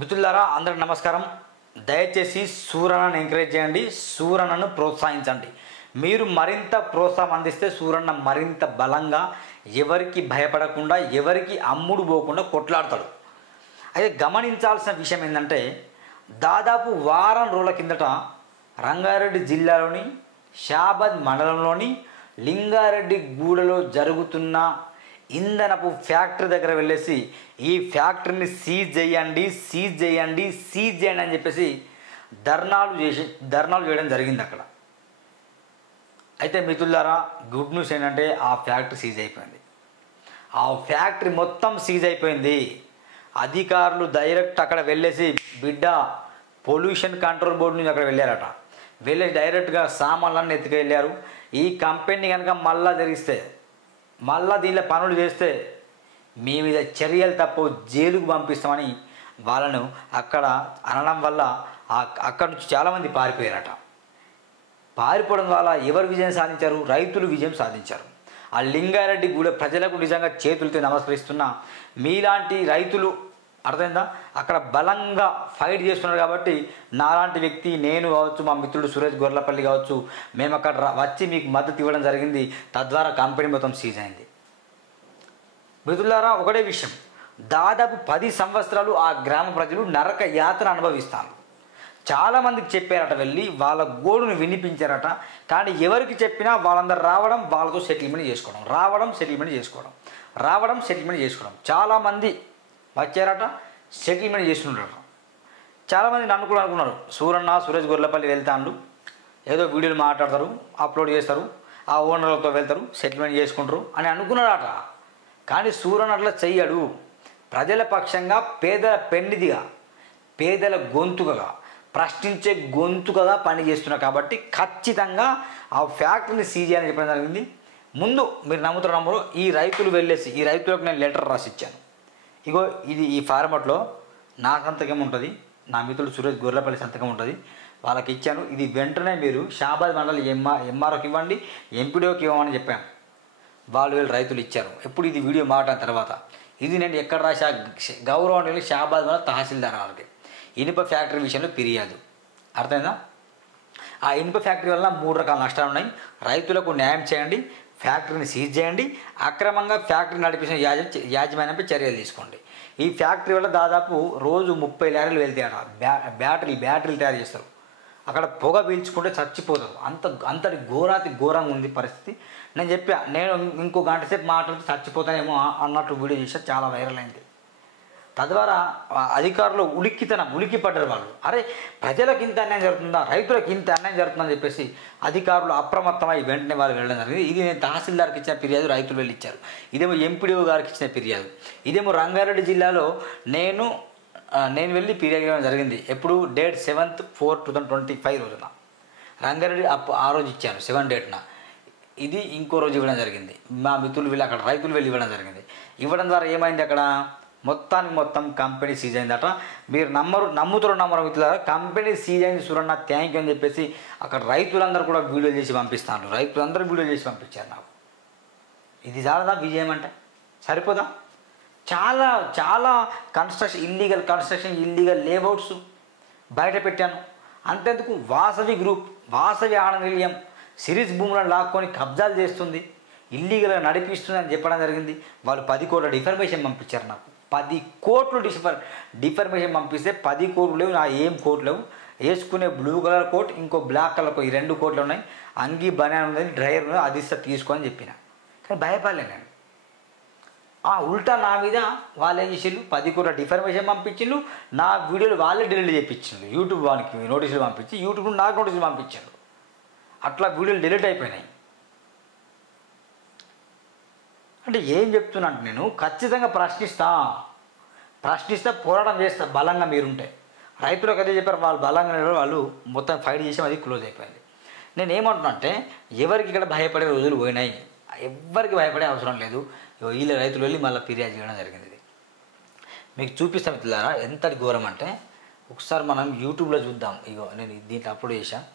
మిత్రులారా అందరికీ నమస్కారం. దయచేసి సూరన్నను ఎంకరేజ్ చేయండి, సూరన్నను ప్రోత్సహించండి. మీరు మరింత ప్రోత్సాహం అందిస్తే సూరన్న మరింత బలంగా ఎవరికి భయపడకుండా ఎవరికి అమ్ముడు పోకుండా కొట్లాడతాడు. అయితే గమనించాల్సిన విషయం ఏంటంటే దాదాపు వారం రోజుల కిందట రంగారెడ్డి జిల్లాలోని షాబాద్ మండలంలోని లింగారెడ్డి గూడలో జరుగుతున్న ఇంధనపు ఫ్యాక్టరీ దగ్గర వెళ్ళేసి ఈ ఫ్యాక్టరీని సీజ్ చేయండి అని చెప్పేసి ధర్నాలు చేయడం జరిగింది అక్కడ. అయితే మిత్రులారా గుడ్ న్యూస్ ఏంటంటే ఆ ఫ్యాక్టరీ సీజ్ అయిపోయింది. ఆ ఫ్యాక్టరీ మొత్తం సీజ్ అయిపోయింది. అధికారులు డైరెక్ట్ అక్కడ వెళ్ళేసి బిడ్డ పొల్యూషన్ కంట్రోల్ బోర్డు నుంచి అక్కడ వెళ్ళారట. వెళ్ళేసి డైరెక్ట్గా సామాన్లన్నీ ఎత్తుకెళ్ళారు. ఈ కంపెనీ కనుక మళ్ళా జరిగిస్తే మళ్ళా దీనిలో పనులు చేస్తే మీ మీద చర్యలు తప్ప జైలుకు పంపిస్తామని వాళ్ళను అక్కడ అనడం వల్ల అక్కడ నుంచి చాలామంది పారిపోయారట. పారిపోవడం వల్ల ఎవరు విజయం సాధించారు? రైతులు విజయం సాధించారు. ఆ లింగారెడ్డి గూడ ప్రజలకు నిజంగా చేతులతో నమస్కరిస్తున్నా. మీలాంటి రైతులు అర్థమైందా అక్కడ బలంగా ఫైట్ చేస్తున్నారు కాబట్టి నాలాంటి వ్యక్తి నేను కావచ్చు, మా మిత్రుడు సురేష్ గొర్లపల్లి కావచ్చు, మేము అక్కడ వచ్చి మీకు మద్దతు ఇవ్వడం జరిగింది. తద్వారా కంపెనీ మొత్తం సీజ్ అయింది. మిత్రులారా ఒకటే విషయం, దాదాపు 10 సంవత్సరాలు ఆ గ్రామ ప్రజలు నరక యాతన అనుభవిస్తారు. చాలామందికి చెప్పారట, వెళ్ళి వాళ్ళ గోడును వినిపించారట. కానీ ఎవరికి చెప్పినా వాళ్ళందరూ రావడం, వాళ్ళతో సెటిల్మెంట్ చేసుకోవడం. చాలామంది వచ్చారట, సెటిల్మెంట్ చేస్తున్నారట. చాలామంది నన్ను కూడా అనుకున్నారు, సురేష్ గొర్లపల్లి వెళ్తాడు, ఏదో వీడియోలు మాట్లాడతారు, అప్లోడ్ చేస్తారు, ఆ ఓనర్లతో వెళ్తారు, సెటిల్మెంట్ చేసుకుంటారు అని అనుకున్నారట. కానీ సూరన్న అట్లా చెయ్యడు. ప్రజల పక్షంగా పేదల పెన్నిదిగా, పేదల గొంతుకగా, ప్రశ్నించే గొంతుకగా పనిచేస్తున్నారు. కాబట్టి ఖచ్చితంగా ఆ ఫ్యాక్టరీని సీజ్ చేయాలని చెప్పడం జరిగింది. ముందు మీరు నమ్ముతారు ఈ రైతులు వెళ్ళేసి ఈ రైతులకు నేను లెటర్ రాసి ఇచ్చాను. ఇగో ఇది ఈ ఫార్మాట్లో నా సంతకం ఉంటుంది, నా మిత్రుడు సురేష్ గొర్లపల్లి సంతకం ఉంటుంది, వాళ్ళకి ఇచ్చాను. ఇది వెంటనే మీరు షాబాద్ మండలి ఎంఆర్ఓకి ఇవ్వండి, ఎంపీడీఓకి ఇవ్వమని చెప్పాను. వీళ్ళు రైతులు ఇచ్చారు. ఎప్పుడు ఇది వీడియో మాట్లాడిన తర్వాత ఇది నేను ఎక్కడ రాసా, గౌరవనీయులు షాబాద్ మండలి తహసీల్దార్ వాళ్ళకి ఇనుప ఫ్యాక్టరీ విషయంలో ఫిర్యాదు. అర్థమైందా? ఆ ఇనుప ఫ్యాక్టరీ వల్ల 3 రకాల నష్టాలు ఉన్నాయి. రైతులకు న్యాయం చేయండి, ఫ్యాక్టరీని సీజ్ చేయండి, అక్రమంగా ఫ్యాక్టరీ నడిపించిన యాజమాన్యంపై చర్యలు తీసుకోండి. ఈ ఫ్యాక్టరీ వల్ల దాదాపు రోజు 30 లారీలు వెళ్తాయట. బ్యాటరీలు తయారు చేస్తారు. అక్కడ పొగ పీల్చుకుంటే చచ్చిపోతారు. అంతటి ఘోరంగా ఉంది పరిస్థితి. నేను చెప్పా, నేను ఇంకో గంట సేపు మాట్లాడితే చచ్చిపోతానేమో అన్నట్టు వీడియో చేస్తే చాలా వైరల్ అయింది. తద్వారా అధికారులు ఉలిక్కిపడ్డారు. వాళ్ళు అరే ప్రజలకు ఇంత అన్యాయం జరుగుతుందా, రైతులకు ఇంత అన్యాయం జరుగుతుందని చెప్పేసి అధికారులు అప్రమత్తమై వెంటనే వాళ్ళు వెళ్ళడం జరిగింది. ఇది నేను తహసీల్దార్కి ఇచ్చిన ఫిర్యాదు, రైతులు వెళ్ళి ఇచ్చారు. ఇదేమో ఎంపీడీఓ గారికి ఇచ్చిన ఫిర్యాదు. ఇదేమో రంగారెడ్డి జిల్లాలో నేను వెళ్ళి ఫిర్యాదు ఇవ్వడం జరిగింది. ఎప్పుడు డేట్ 7/4/2025 రోజున రంగారెడ్డి ఆ రోజు ఇచ్చాను, 7 డేట్న. ఇది ఇంకో రోజు ఇవ్వడం జరిగింది. మా మిత్రులు వెళ్ళి అక్కడ రైతులు వెళ్ళి ఇవ్వడం జరిగింది. ఇవ్వడం ద్వారా ఏమైంది, అక్కడ మొత్తం కంపెనీ సీజ్ అయిందట. మీరు నమ్ముతారో మిత్రులారా, కంపెనీ సీజ్ అయింది సూరన్న థ్యాంక్ యూ అని చెప్పేసి అక్కడ రైతులందరూ కూడా వీడియో చేసి పంపిస్తాను. రైతులందరూ వీడియో చేసి పంపించారు నాకు. ఇది చాలదా విజయం అంటే? సరిపోదా? చాలా ఇల్లీగల్ కన్స్ట్రక్షన్, ఇల్లీగల్ లేఅవుట్స్ బయట పెట్టాను. అంతేందుకు వాసవి ఆనంద నిలయం సిరీస్ భూములను లాక్కొని కబ్జాలు చేస్తుంది, ఇల్లీగల్గా నడిపిస్తుంది అని చెప్పడం జరిగింది. వాళ్ళు 10 కోట్ల డిఫర్మేషన్ పంపించారు నాకు. 10 కోట్లు డిఫర్మేషన్ పంపిస్తే 10 కోట్లు లేవు, నా ఏం కోట్లు లేవు. వేసుకునే బ్లూ కలర్ కోట్, ఇంకో బ్లాక్ కలర్ కోట్, ఈ 2 కోట్లు ఉన్నాయి. అంగీ బనాన్ ఉంది, డ్రైవర్ ఉంది, అది ఇస్తా తీసుకోని చెప్పిన. కానీ భయపడలే నేను. ఉల్టా నా మీద వాళ్ళు ఏం చేసిండు, 10 కోట్ల డిఫర్మేషన్ పంపించిండు. నా వీడియోలు వాళ్ళే డిలీట్ చేయించిండు. యూట్యూబ్ వానికి నోటీసులు పంపించి, యూట్యూబ్ నాకు నోటీసులు పంపించాడు. అట్లా వీడియోలు డిలీట్ అయిపోయినాయి. అంటే ఏం చెప్తున్నాను, నేను ఖచ్చితంగా ప్రశ్నిస్తా, పోరాటం చేస్తా బలంగా మీరుంటే. రైతులకు అదే చెప్పారు, వాళ్ళు బలంగా వాళ్ళు మొత్తం ఫైట్ చేసి అది క్లోజ్ అయిపోయింది. నేను ఏమంటున్నా అంటే ఎవరికి ఇక్కడ భయపడే రోజులు పోయినాయి, ఎవరికి భయపడే అవసరం లేదు. వీళ్ళ రైతులు వెళ్ళి మళ్ళీ ఫిర్యాదు చేయడం జరిగింది. ఇది మీకు చూపిస్తాం మిత్రులారా ఎంతటి ఘోరం అంటే. ఒకసారి మనం యూట్యూబ్లో చూద్దాం. ఇగో నేను దీంట్లో అప్లోడ్ చేశాను.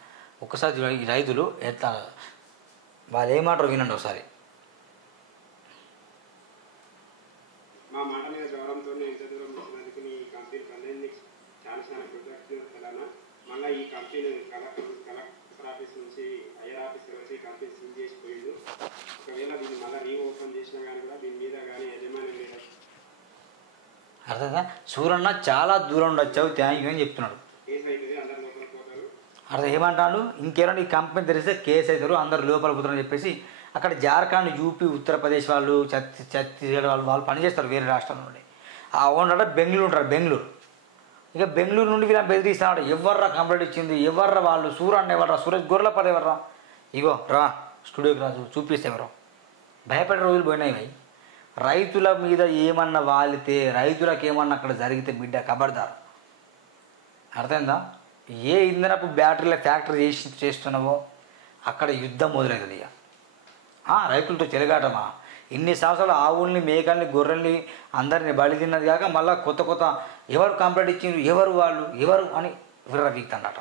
ఒకసారి ఈ రైతులు ఎట్లా వాళ్ళు ఏమంటారు వినండి ఒకసారి. మా మాట మీద గౌరవంతో ఎంత దూరం కంపెనీ చాలా కృతజ్ఞతలన్నా మళ్ళీ ఈ కంపెనీ కలెక్టర్ ఆఫీస్ నుంచి ఐఆర్ ఆఫీస్ వచ్చి కంపెనీ సీల్ చేసిపోయిండు. ఒకవేళ దీన్ని మళ్ళీ రీఓపెన్ చేసినా కానీ కూడా దీని మీద కానీ యజమాని మీద అర్థంగా సూరన్న చాలా దూరం ఉండొచ్చావు థ్యాంక్ యూ అని చెప్తున్నాడు. కేసు అవుతుంది, అందరు లోపల పోతారు. అర్థం ఏమంటాడు, ఇంకేమైనా ఈ కంపెనీ తెలిస్తే కేసు అవుతారు, అందరు లోపల పోతారని చెప్పేసి అక్కడ జార్ఖండ్, యూపీ, ఉత్తరప్రదేశ్ వాళ్ళు, ఛత్తీస్గఢ్ వాళ్ళు పనిచేస్తారు వేరే రాష్ట్రాల నుండి. ఆ ఓనర్ బెంగళూరు ఉంటారు, బెంగళూరు. ఇక బెంగళూరు నుండి వీళ్ళని బెదిరిస్తున్నాడు. ఎవర్రా కంప్లైంట్ ఇచ్చింది, ఎవర్రా వాళ్ళు, సూరన్న ఎవర్రా, సూరజ్ గొర్రెలపల్లి ఎవర్రా, ఇగో రా స్టూడియోకి రాజు చూపిస్తే ఎవరో. భయపడే రోజులు పోయినాయి భయ్. రైతుల మీద ఏమన్నా వాలితే, రైతులకు ఏమన్నా అక్కడ జరిగితే బిడ్డ ఖబర్దారు. అర్థమైందా? ఏ ఇంధనపు బ్యాటరీల ఫ్యాక్టరీ చేస్తున్నావో అక్కడ యుద్ధం మొదలవుతుంది. ఇక రైతులతో చెలగాటమా, ఇన్ని సంవత్సరాలు ఆవుల్ని, మేకల్ని, గొర్రెల్ని అందరిని బలి తిన్నది కాక మళ్ళీ కొత్త ఎవరు కంప్లైంట్ ఇచ్చిండ్రు, ఎవరు వాళ్ళు, ఎవరు అని విర్రవీక్తాడట.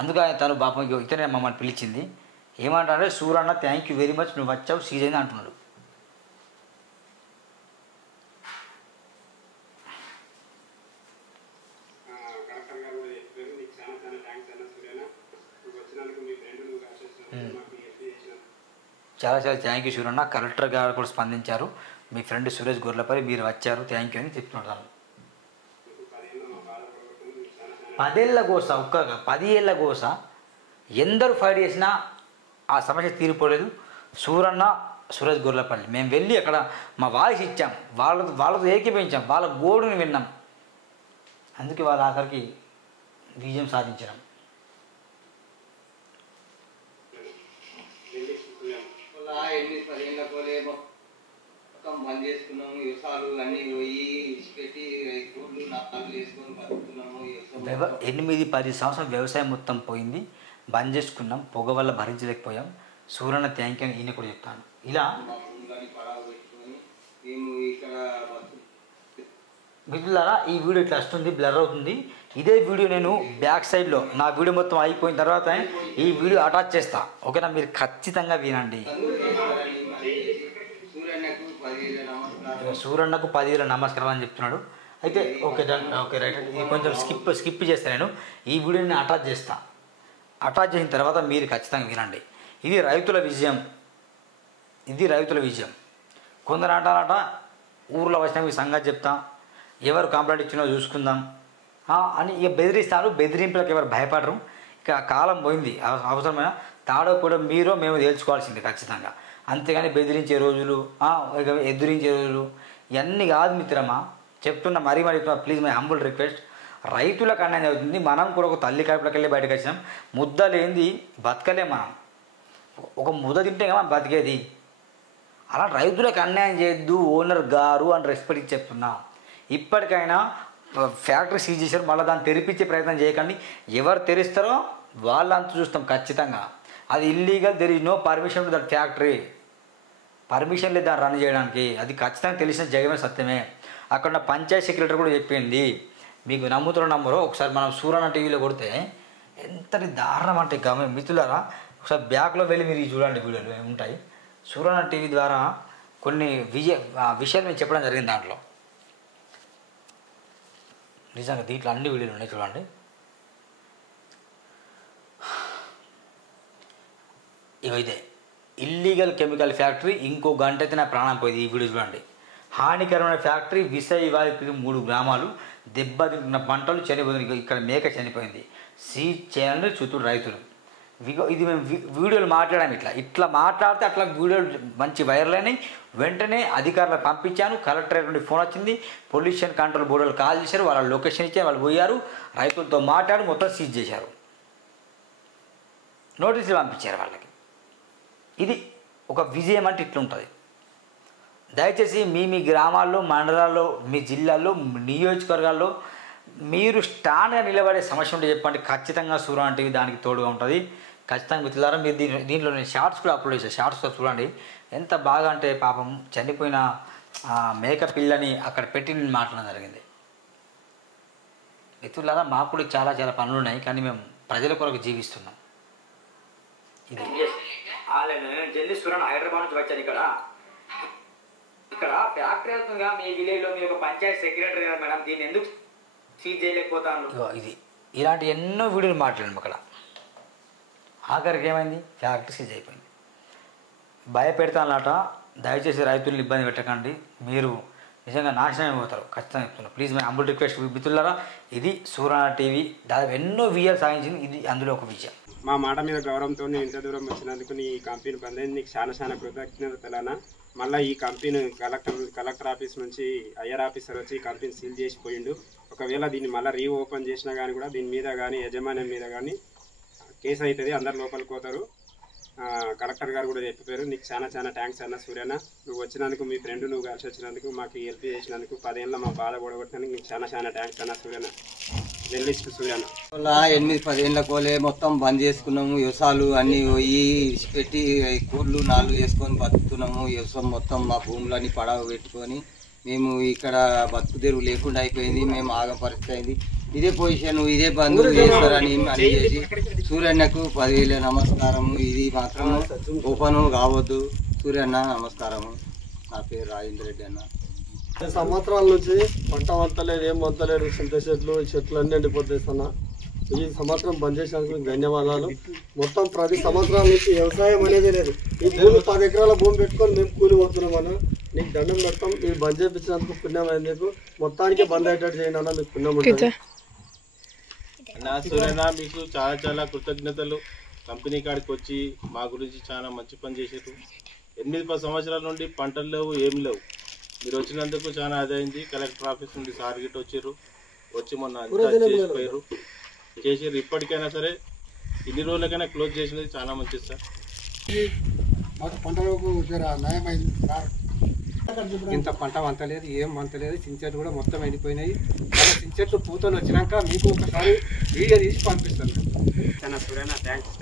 అందుకే తను పాపం ఇతనే మమ్మల్ని పిలిచింది. ఏమంటారంటే, Suranna thank you very much, నువ్వు వచ్చావు సీజన్ అంటున్నాడు. చాలా చాలా థ్యాంక్ యూ సూరన్న. కలెక్టర్ గారు కూడా స్పందించారు, మీ ఫ్రెండ్ సురేష్ గొర్రెలపల్లి మీరు వచ్చారు, థ్యాంక్ యూ అని చెప్తున్నాడు. 10 ఏళ్ళ గోస, 10 ఏళ్ళ గోస, ఎందరు ఫైట్ చేసినా ఆ సమస్య తీరిపోలేదు. సూరన్న, సురేష్ గొర్రెలపల్లి మేము వెళ్ళి అక్కడ మా వాయిస్ ఇచ్చాం, వాళ్ళతో ఏకీపించాం, వాళ్ళ గోడుని విన్నాం. అందుకే వాళ్ళ ఆఖరికి విజయం సాధించడం. ఎన్ని 10 ఏళ్ళ పోలే మొత్తం బంద్ చేసుకున్నాము, వ్యవసాయాలు అన్నీ పోయి ఇచ్చిపెట్టి గూళ్ళు నాలుగు వేసుకొని బతుకుతున్నాము. 8-10 సంవత్సరాలు వ్యవసాయం మొత్తం పోయింది, బంద్ చేసుకున్నాం, పొగ వల్ల భరించలేకపోయాం. సూరన్న థ్యాంక్ యూ అని ఈయన కూడా చెప్తాను. ఇలా పడవ పెట్టుకొని మేము ఇక్కడ మిత్రులారా, ఈ వీడియో ఇట్లా వస్తుంది, బ్లర్ అవుతుంది. ఇదే వీడియో నేను బ్యాక్ సైడ్లో నా వీడియో మొత్తం అయిపోయిన తర్వాత ఈ వీడియో అటాచ్ చేస్తా, ఓకేనా? మీరు ఖచ్చితంగా వినండి. సూరన్నకు 10 ఏళ్ళ నమస్కారం అని చెప్తున్నాడు. అయితే ఓకే ఓకే రైట్. ఇది కొంచెం స్కిప్ చేస్తాను నేను. ఈ వీడియోని అటాచ్ చేస్తా. అటాచ్ చేసిన తర్వాత మీరు ఖచ్చితంగా వినండి. ఇది రైతుల విజయం, ఇది రైతుల విజయం. కొందరు అంటారట, ఊర్లో వచ్చిన మీ సంగతి చెప్తా, ఎవరు కంప్లైంట్ ఇచ్చినో చూసుకుందాం అని ఇక బెదిరిస్తారు. బెదిరింపులకు ఎవరు భయపడరు. ఇక కాలం పోయింది, అవసరమైన తాడో కూడా మీరో మేము తేల్చుకోవాల్సింది ఖచ్చితంగా. అంతేగాని బెదిరించే రోజులు, ఇక ఎదురించే రోజులు ఇవన్నీ కాదు మిత్రమా. చెప్తున్నా, మరీ ప్లీజ్ మై హంబుల్ రిక్వెస్ట్. రైతులకు అన్యాయం అవుతుంది. మనం కూడా ఒక తల్లి కడుపులోకి వెళ్ళి బయటకు వచ్చినాం. ముద్ద లేనిది బతకలే మనం. ఒక ముద్ద తింటే మనం బతికేది. అలా రైతులకు అన్యాయం చేయొద్దు ఓనర్ గారు అని రెస్పెక్ట్ ఇచ్చి చెప్తున్నా. ఇప్పటికైనా ఫ్యాక్టరీ సీజ్ చేశారు, మళ్ళీ దాన్ని తెరిపించే ప్రయత్నం చేయకండి. ఎవరు తెరిస్తారో వాళ్ళంతా చూస్తాం ఖచ్చితంగా. అది illegal, there is no permission to that factory. Permission లేదు దాన్ని రన్ చేయడానికి. అది ఖచ్చితంగా తెలిసిన జగమే సత్యమే. అక్కడ పంచాయత్ సెక్రటరీ కూడా చెప్పింది. మీకు నమ్ముతున్న నంబరు ఒకసారి మనం సూరన్న టీవీలో కొడితే ఎంతటి దారుణం అంటే మిత్రులారా, ఒకసారి బ్యాక్లో వెళ్ళి మీరు చూడండి, వీడియోలు ఉంటాయి. సూరన్న టీవీ ద్వారా కొన్ని విషయాలు నేను చెప్పడం జరిగింది. దాంట్లో నిజంగా దీంట్లో అన్ని వీడియోలు ఉన్నాయి, చూడండి. ఇదే ఇల్లీగల్ కెమికల్ ఫ్యాక్టరీ, ఇంకో గంట అయితే నా ప్రాణం పోయింది. ఈ వీడియో చూడండి. హానికరమైన ఫ్యాక్టరీ, విష ఇవాళ 3 గ్రామాలు, దెబ్బతింటున్న పంటలు, చనిపోయింది. ఇక్కడ మేక చనిపోయింది. సీజ్ చేయాలని చూతుడు రైతులు. ఇది మేము వీడియోలు మాట్లాడాము. ఇట్లా మాట్లాడితే అట్లా వీడియోలు మంచి వైరల్ అయినాయి. వెంటనే అధికారులకు పంపించాను. కలెక్టరేట్ నుండి ఫోన్ వచ్చింది, పొల్యూషన్ కంట్రోల్ బోర్డులు కాల్ చేశారు, వాళ్ళ లొకేషన్ ఇచ్చారు, వాళ్ళు పోయారు, రైతులతో మాట్లాడి మొత్తం సీజ్ చేశారు, నోటీసులు పంపించారు వాళ్ళకి. ఇది ఒక విజయం అంటే ఇట్లుంటుంది. దయచేసి మీ గ్రామాల్లో, మండలాల్లో, మీ జిల్లాల్లో, నియోజకవర్గాల్లో మీరు స్టాండ్గా నిలబడే సమస్య ఉంటే చెప్పండి. ఖచ్చితంగా సూరన్న టీవీ దానికి తోడుగా ఉంటుంది. ఖచ్చితంగా మిత్రులారా, మీరు దీంట్లో నేను షార్ట్స్ కూడా అప్లోడ్ చేశాను. షార్ట్స్లో చూడండి ఎంత బాగా అంటే, పాపం చనిపోయిన మేక పిల్లని అక్కడ పెట్టి నేను మాట్లాడడం జరిగింది. మిత్రులారా, మాకు కూడా చాలా చాలా పనులు ఉన్నాయి, కానీ మేము ప్రజల కొరకు జీవిస్తున్నాం. ఇది జల్లి సూరన్న హైదరాబాద్ నుంచి వచ్చాను. ఇక్కడ ఫ్యాక్టరీ అవుతుందిగా మీ విలేజ్లో, మీ ఒక పంచాయత్ సెక్రటరీ కదా మేడం, దీన్ని ఎందుకు సీజ్ చేయలేకపోతాను. ఇది ఇలాంటి ఎన్నో వీడియోలు మాట్లాడాము అక్కడ. ఆఖరికి ఏమైంది, ఫ్యాక్టరీ సీజ్ అయిపోయింది. భయపెడతానట. దయచేసి రైతులను ఇబ్బంది పెట్టకండి, మీరు నిజంగా నాశనం అయిపోతారు ఖచ్చితంగా చెప్తున్నారు. ప్లీజ్ మై హంబుల్ రిక్వెస్ట్ మిత్రులారా, ఇది సూరణ టీవీ దాదాపు ఎన్నో విజయాలు సాధించింది, ఇది అందులో ఒక విజయం. మా మాట మీద గౌరవంతో నేను ఇంత దూరం వచ్చినందుకు నీ కంపెనీ బంద్ అయింది, నీకు చాలా కృతజ్ఞతలనా. మళ్ళీ ఈ కంపెనీ కలెక్టర్ ఆఫీస్ నుంచి ఐఆర్ ఆఫీసర్ వచ్చి ఈ కంపెనీ సీల్ చేసిపోయిండు. ఒకవేళ దీన్ని మళ్ళీ రీఓపెన్ చేసినా కానీ కూడా దీని మీద కానీ యజమాని మీద కానీ కేసు అవుతుంది, అందరు లోపలికి పోతారు. కలెక్టర్ గారు కూడా చెప్పారు. నీకు చాలా థ్యాంక్స్ అన్న సూర్యన్న, నువ్వు వచ్చినందుకు, మీ ఫ్రెండ్ నువ్వు కలిసి వచ్చినందుకు, మాకు హెల్ప్ చేసినందుకు, 10 ఏళ్ళ మా బాధ కూడగొట్టినందుకు నీకు చాలా థ్యాంక్స్ అన్న సూర్యన్న. జర్నలిస్ట్ సూర్యన్న. 8-10 ఏళ్ళ కోలే మొత్తం బంద్ చేసుకున్నాము. వ్యవసాయాలు అన్నీ పోయి ఇచ్చిపెట్టి కూర్లు 4 వేసుకొని బతుకుతున్నాము. వ్యవసాయం మొత్తం మా భూములన్నీ పడవ పెట్టుకొని మేము ఇక్కడ బతుకు తెరువు లేకుండా అయిపోయింది. మేము ఆగ పరిస్థితి అయింది. ఇదే పొజిషన్, ఇదే బంద్ చేస్తారని అని చేసి సూర్యన్నకు 10,000 నమస్కారము. ఇది మాత్రం ఓపెన్ కావద్దు. సూర్యన్న నమస్కారము. నా పేరు రాజేంద్ర రెడ్డి అన్న. సంవత్సరాల నుంచి పంట వంతలేదు, ఏం వంతలేదు. చింత చెట్లు అన్నీ ఎండిపోతేస్తున్నా. ఈ సంవత్సరం బంద్ చేసినందుకు ధన్యవాదాలు. మొత్తం 10 సంవత్సరాల నుంచి వ్యవసాయం అనేది లేదు. ఈ భూమి 10 ఎకరాల భూమి పెట్టుకొని మేము కూలి పోతున్నామన్నా. నీకు దండం పెడతాం. మీరు బంద్ చేయించినందుకు పుణ్యం అయింది. మొత్తానికి బంద్ అయ్యేటట్టు చేయండి అన్న, మీకు పుణ్యం ఉంటుంది. నా సూర్యనా మీకు చాలా కృతజ్ఞతలు. కంపెనీ కాడికి వచ్చి మా గురించి చాలా మంచి పని చేసారు. 8-10 సంవత్సరాల నుండి పంటలు లేవు, ఏం లేవు. మీరు వచ్చినందుకు చాలా అదైంది. కలెక్టర్ ఆఫీస్ నుండి సార్ గిట్ట వచ్చి మొన్న చేసిపోయారు చేసారు. ఇప్పటికైనా సరే ఇన్ని రోజులకైనా క్లోజ్ చేసినది చాలా మంచిది సార్. ఇంత పంట వంతలేదు, ఏం వంతలేదు. చించెట్లు కూడా మొత్తం ఎండిపోయినాయి. మళ్ళీ చించెట్లు పూతలు వచ్చినాక మీకు ఒకసారి వీడియో తీసి పంపిస్తాను. సూర్యన్న థ్యాంక్స్.